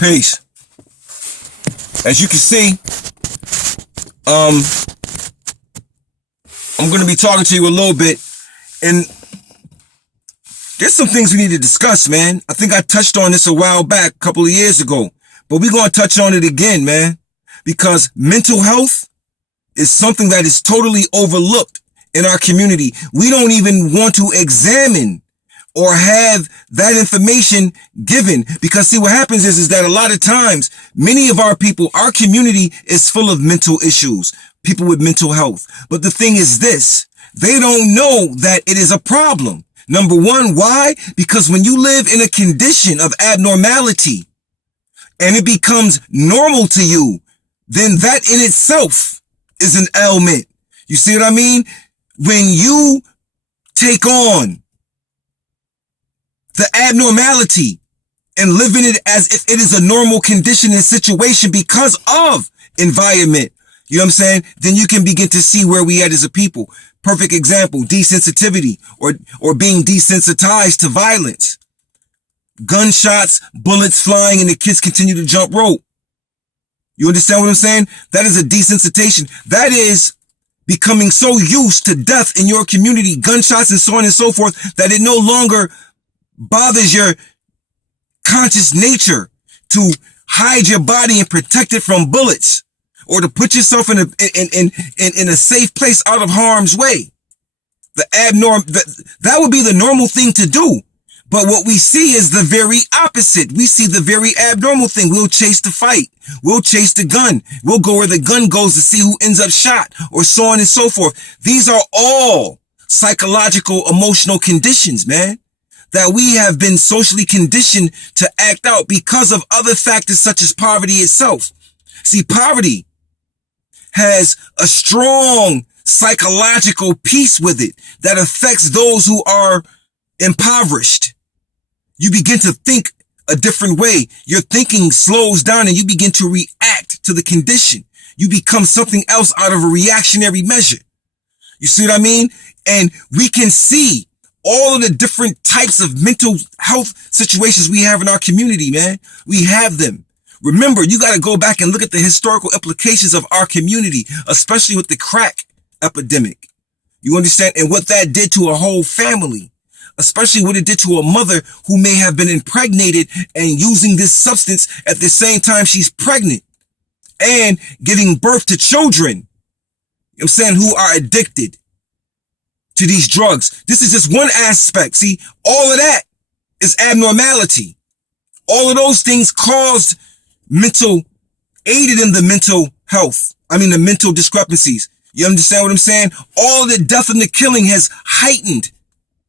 Peace. As you can see, I'm going to be talking to you a little bit, and there's some things we need to discuss, man. I think I touched on this a while back, a couple of years ago, but we're going to touch on it again, man, because mental health is something that is totally overlooked in our community. We don't even want to examine or have that information given, because see, what happens is that a lot of times, many of our people, our community is full of mental issues, people with mental health. But the thing is this, they don't know that it is a problem. Number one, why? Because when you live in a condition of abnormality and it becomes normal to you, then that in itself is an ailment. You see what I mean? When you take on the abnormality and live in it as if it is a normal condition and situation because of environment, you know what I'm saying? Then you can begin to see where we at as a people. Perfect example, desensitivity or being desensitized to violence. Gunshots, bullets flying, and the kids continue to jump rope. You understand what I'm saying? That is a desensitization. That is becoming so used to death in your community, gunshots and so on and so forth, that it no longer bothers your conscious nature to hide your body and protect it from bullets, or to put yourself in a safe place out of harm's way. That would be the normal thing to do. But what we see is the very opposite. We see the very abnormal thing. We'll chase the fight. We'll chase the gun. We'll go where the gun goes to see who ends up shot, or so on and so forth. These are all psychological, emotional conditions, man, that we have been socially conditioned to act out because of other factors such as poverty itself. See, poverty has a strong psychological piece with it that affects those who are impoverished. You begin to think a different way. Your thinking slows down and you begin to react to the condition. You become something else out of a reactionary measure. You see what I mean? And we can see all of the different types of mental health situations we have in our community, man. We have them. Remember, you got to go back and look at the historical implications of our community, especially with the crack epidemic. You understand? And what that did to a whole family, especially what it did to a mother who may have been impregnated and using this substance at the same time she's pregnant and giving birth to children, you know what I'm saying, who are addicted to these drugs. This is just one aspect. See, all of that is abnormality. All of those things aided in the mental health. The mental discrepancies. You understand what I'm saying? All of the death and the killing has heightened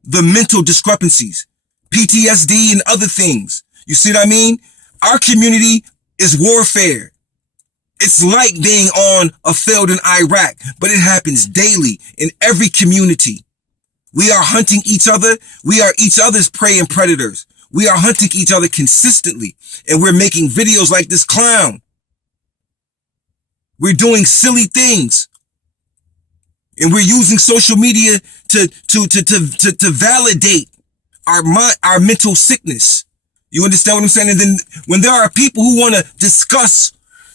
the mental discrepancies, PTSD and other things. You see what I mean? Our community is warfare. It's like being on a field in Iraq, but it happens daily in every community. We are hunting each other. We are each other's prey and predators. We are hunting each other consistently, and we're making videos like this clown. We're doing silly things, and we're using social media to validate our mental sickness. You understand what I'm saying? And then when there are people who want to discuss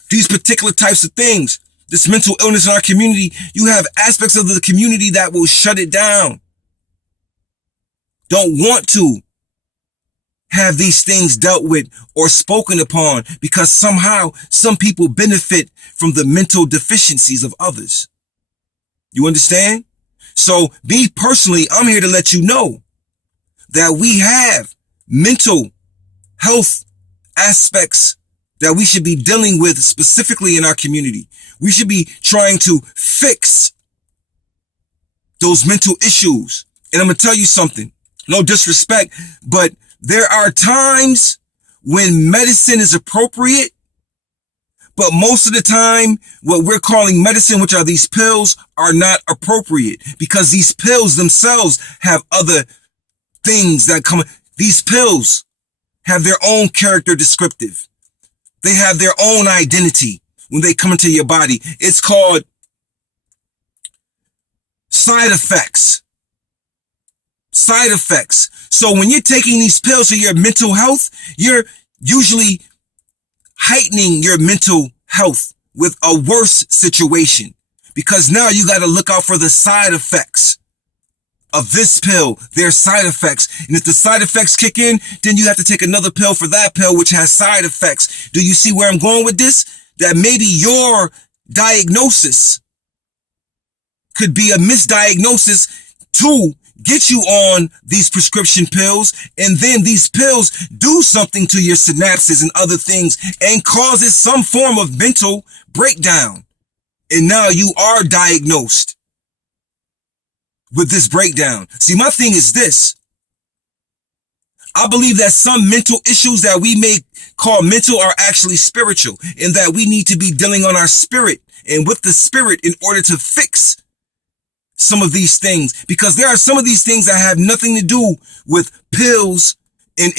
these particular types of things, this mental illness in our community, you have aspects of the community that will shut it down. Don't want to have these things dealt with or spoken upon because somehow some people benefit from the mental deficiencies of others. You understand? So me personally, I'm here to let you know that we have mental health aspects that we should be dealing with specifically in our community. We should be trying to fix those mental issues. And I'm going to tell you something, no disrespect, but there are times when medicine is appropriate, but most of the time, what we're calling medicine, which are these pills, are not appropriate because these pills themselves have other things that come. These pills have their own character descriptive. They have their own identity when they come into your body. It's called side effects. Side effects. So when you're taking these pills for your mental health, you're usually heightening your mental health with a worse situation, because now you got to look out for the side effects of this pill. There's side effects. And if the side effects kick in, then you have to take another pill for that pill, which has side effects. Do you see where I'm going with this? That maybe your diagnosis could be a misdiagnosis to get you on these prescription pills, and then these pills do something to your synapses and other things and causes some form of mental breakdown. And now you are diagnosed with this breakdown. See, my thing is this. I believe that some mental issues that we may call mental are actually spiritual, and that we need to be dealing on our spirit and with the spirit in order to fix some of these things, because there are some of these things that have nothing to do with pills and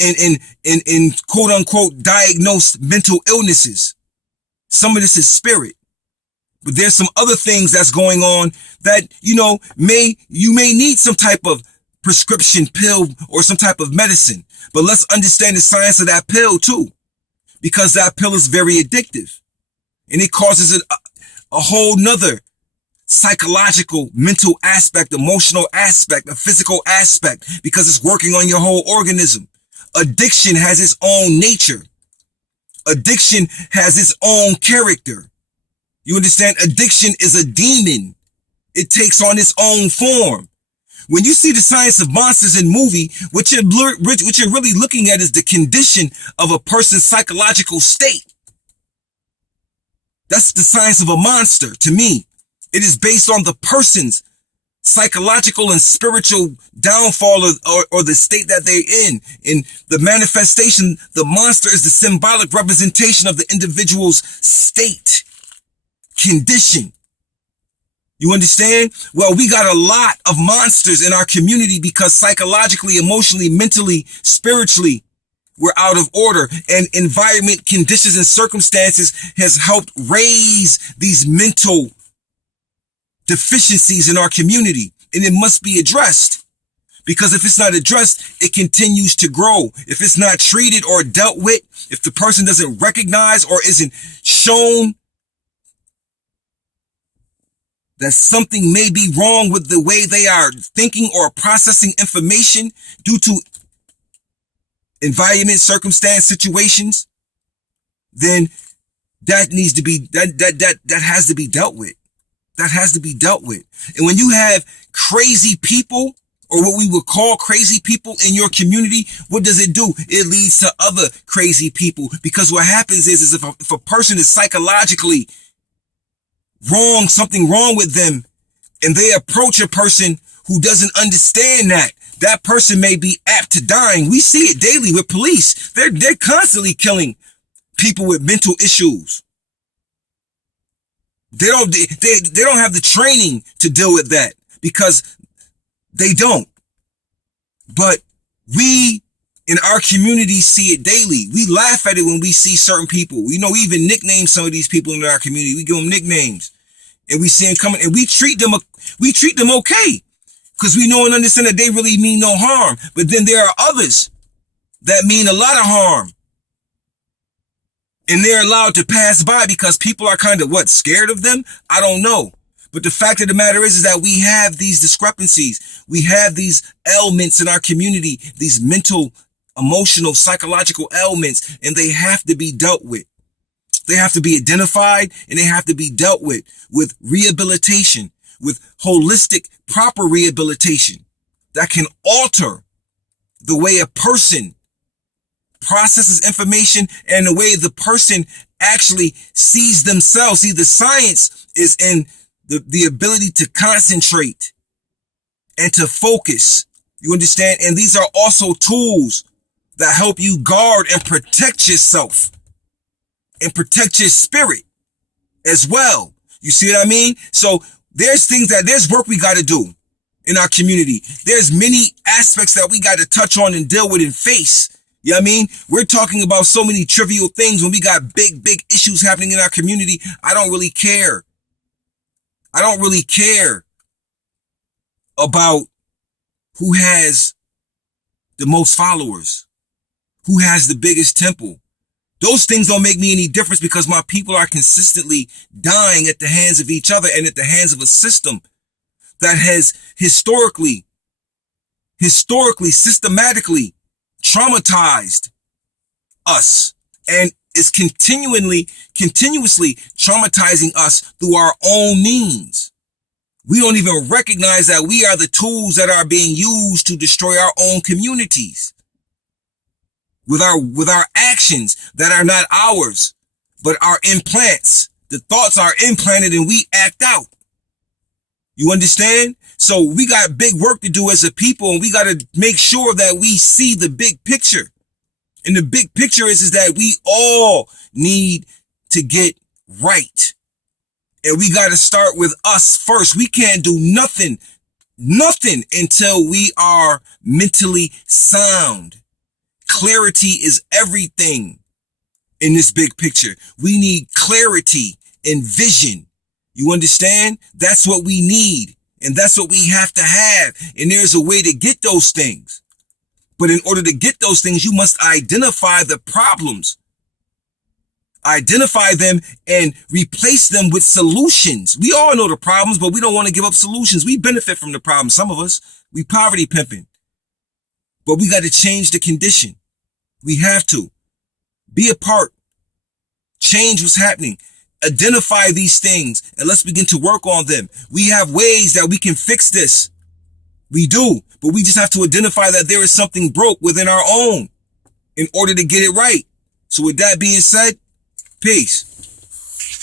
quote unquote diagnosed mental illnesses. Some of this is spirit. But there's some other things that's going on that, you may need some type of prescription pill or some type of medicine. But let's understand the science of that pill too, because that pill is very addictive, and it causes a whole nother psychological, mental aspect, emotional aspect, a physical aspect, because it's working on your whole organism. Addiction has its own nature. Addiction has its own character. You understand? Addiction is a demon. It takes on its own form. When you see the science of monsters in movie, what you're really looking at is the condition of a person's psychological state. That's the science of a monster to me. It is based on the person's psychological and spiritual downfall or the state that they're in. In the manifestation, the monster is the symbolic representation of the individual's state, condition. You understand? Well, we got a lot of monsters in our community because psychologically, emotionally, mentally, spiritually, we're out of order, and environment, conditions, and circumstances has helped raise these mental deficiencies in our community, and it must be addressed, because if it's not addressed, it continues to grow. If it's not treated or dealt with, if the person doesn't recognize or isn't shown that something may be wrong with the way they are thinking or processing information due to environment, circumstance, situations, then that needs to be, that has to be dealt with. That has to be dealt with. And when you have crazy people, or what we would call crazy people in your community, what does it do? It leads to other crazy people, because what happens is if a person is psychologically wrong, something wrong with them, and they approach a person who doesn't understand that person may be apt to dying. We see it daily with police. They're constantly killing people with mental issues. They don't have the training to deal with that, because they don't. But we in our community see it daily. We laugh at it when we see certain people. We even nickname some of these people in our community. We give them nicknames, and we see them coming, and we treat them okay, because we know and understand that they really mean no harm. But then there are others that mean a lot of harm, and they're allowed to pass by because people are kind of scared of them? I don't know. But the fact of the matter is that we have these discrepancies. We have these ailments in our community, these mental, emotional, psychological ailments, and they have to be dealt with. They have to be identified, and they have to be dealt with rehabilitation, with holistic, proper rehabilitation that can alter the way a person processes information and the way the person actually sees themselves. See, the science is in the ability to concentrate and to focus. You understand? And these are also tools that help you guard and protect yourself and protect your spirit as well. You see what I mean? So there's work we got to do in our community. There's many aspects that we got to touch on and deal with and face. You know what I mean? We're talking about so many trivial things when we got big issues happening in our community. I don't really care. I don't really care about who has the most followers, who has the biggest temple. Those things don't make me any difference because my people are consistently dying at the hands of each other and at the hands of a system that has systematically traumatized us and is continuously traumatizing us through our own means. We don't even recognize that we are the tools that are being used to destroy our own communities. With our actions that are not ours, but our implants. The thoughts are implanted and we act out. You understand? So we got big work to do as a people, and we got to make sure that we see the big picture. And the big picture is that we all need to get right. And we got to start with us first. We can't do nothing until we are mentally sound. Clarity is everything in this big picture. We need clarity and vision. You understand? That's what we need. And that's what we have to have. And there's a way to get those things. But in order to get those things, you must identify the problems. Identify them and replace them with solutions. We all know the problems, but we don't want to give up solutions. We benefit from the problems. Some of us, we poverty pimping. But we got to change the condition. We have to. Be a part. Change what's happening. Identify these things and let's begin to work on them. We have ways that we can fix this. We do. But we just have to identify that there is something broke within our own in order to get it right. So with that being said, peace.